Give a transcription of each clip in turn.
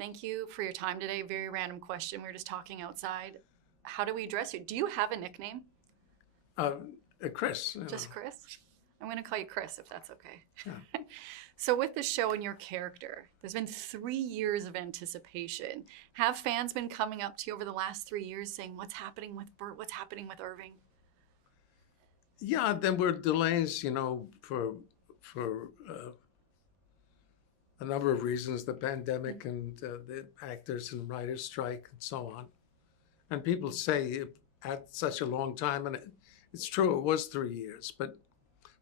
Thank you for your time today. Very random question. We were just talking outside. How do we address you? Do you have a nickname? Chris. Just Chris? I'm going to call you Chris if that's okay. Yeah. So with the show and your character, there's been 3 years of anticipation. Have fans been coming up to you over the last 3 years saying, what's happening with Bert? What's happening with Irving? Yeah, there were delays, for a number of reasons, the pandemic and the actors and writers strike and so on. And people say at such a long time, and it's true, it was 3 years, but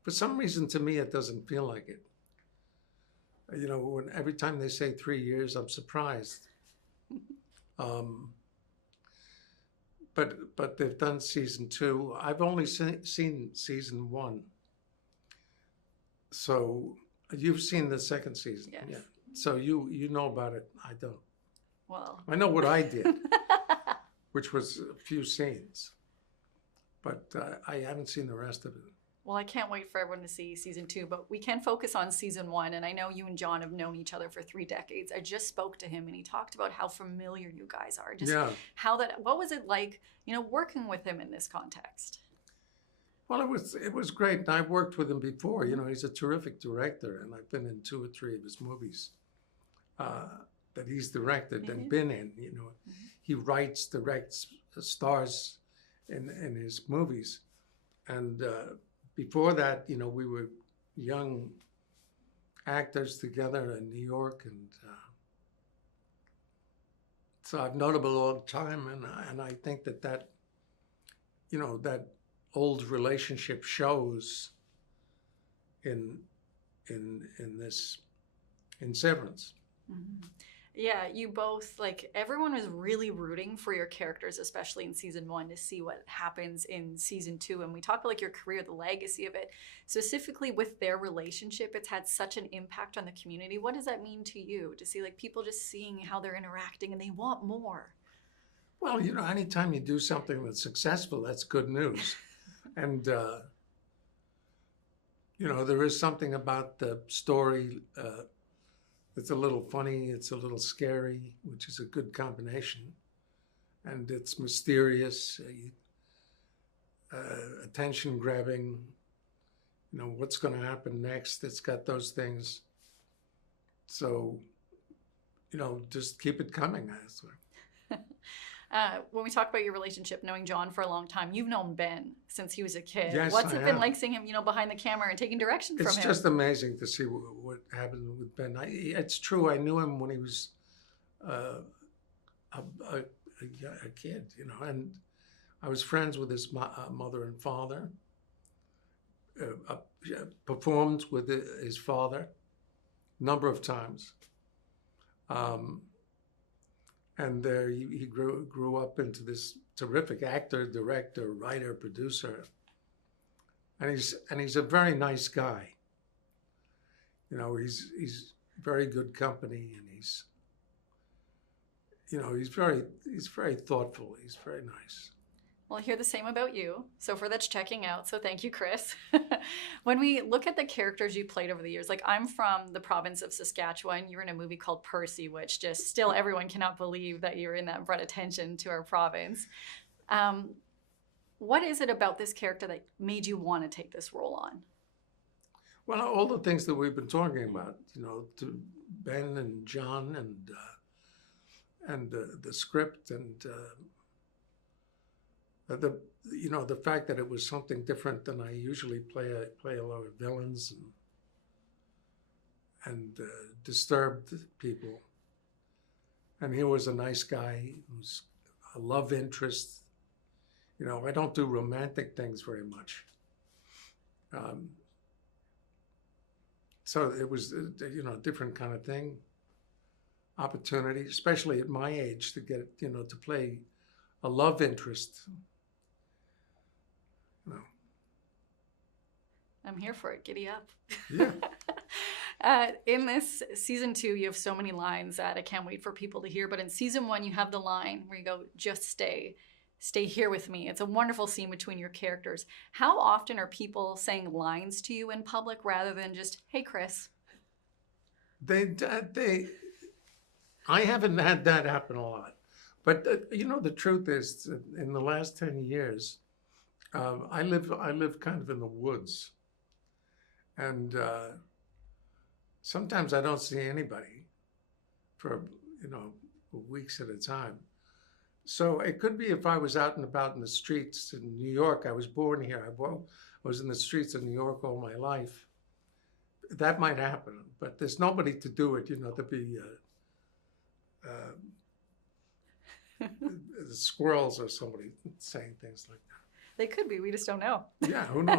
for some reason to me, it doesn't feel like it. Every time they say 3 years, I'm surprised. But they've done season 2. I've only seen season 1. So you've seen the second season. Yes. Yeah. So you know about it. I don't. Well, I know what I did, which was a few scenes, but I haven't seen the rest of it. Well, I can't wait for everyone to see season 2, but we can focus on season 1. And I know you and John have known each other for 3 decades. I just spoke to him and he talked about how familiar you guys are. What was it like, working with him in this context? Well, it was great. And I've worked with him before. He's a terrific director, and I've been in 2 or 3 of his movies that he's directed and been in. He writes, directs, stars in his movies, and before that, we were young actors together in New York, and so I've known him a long time, and I think that old relationship shows in Severance. Mm-hmm. Yeah, you both, everyone was really rooting for your characters, especially in season 1, to see what happens in season 2. And we talked about your career, the legacy of it. Specifically with their relationship, it's had such an impact on the community. What does that mean to you to see people just seeing how they're interacting and they want more? Well, anytime you do something that's successful, that's good news. And, there is something about the story. It's a little funny, it's a little scary, which is a good combination. And it's mysterious, attention grabbing, what's going to happen next. It's got those things. So, just keep it coming, I swear. When we talk about your relationship, knowing John for a long time, you've known Ben since he was a kid. Yes, What's it I been have. like seeing him, behind the camera and taking direction from him? It's just amazing to see what happened with Ben. It's true, I knew him when he was a kid, and I was friends with his mother and father, performed with his father a number of times. And there he grew up into this terrific actor, director, writer, producer. And he's a very nice guy. He's very good company, and he's very thoughtful. He's very nice. Well, I hear the same about you. So for that's checking out. So thank you, Chris. When we look at the characters you played over the years, I'm from the province of Saskatchewan. You were in a movie called Percy, which just still everyone cannot believe that you were in that and brought attention to our province. What is it about this character that made you want to take this role on? Well, all the things that we've been talking about, to Ben and John and the script and the fact that it was something different than I usually play. I play a lot of villains and disturbed people. And he was a nice guy. He was a love interest. I don't do romantic things very much. So it was, a different kind of thing. Opportunity, especially at my age, to get, to play a love interest. I'm here for it. Giddy up. Yeah. In this season 2, you have so many lines that I can't wait for people to hear. But in season 1, you have the line where you go, just stay here with me. It's a wonderful scene between your characters. How often are people saying lines to you in public rather than just, hey, Chris? I haven't had that happen a lot. But you know, the truth is, that in the last 10 years, I live kind of in the woods, and sometimes I don't see anybody for weeks at a time. So it could be if I was out and about in the streets in New York. I was born here. I was in the streets of New York all my life. That might happen, but there's nobody to do it. To be squirrels or somebody saying things like that. They could be. We just don't know. Yeah, who knows?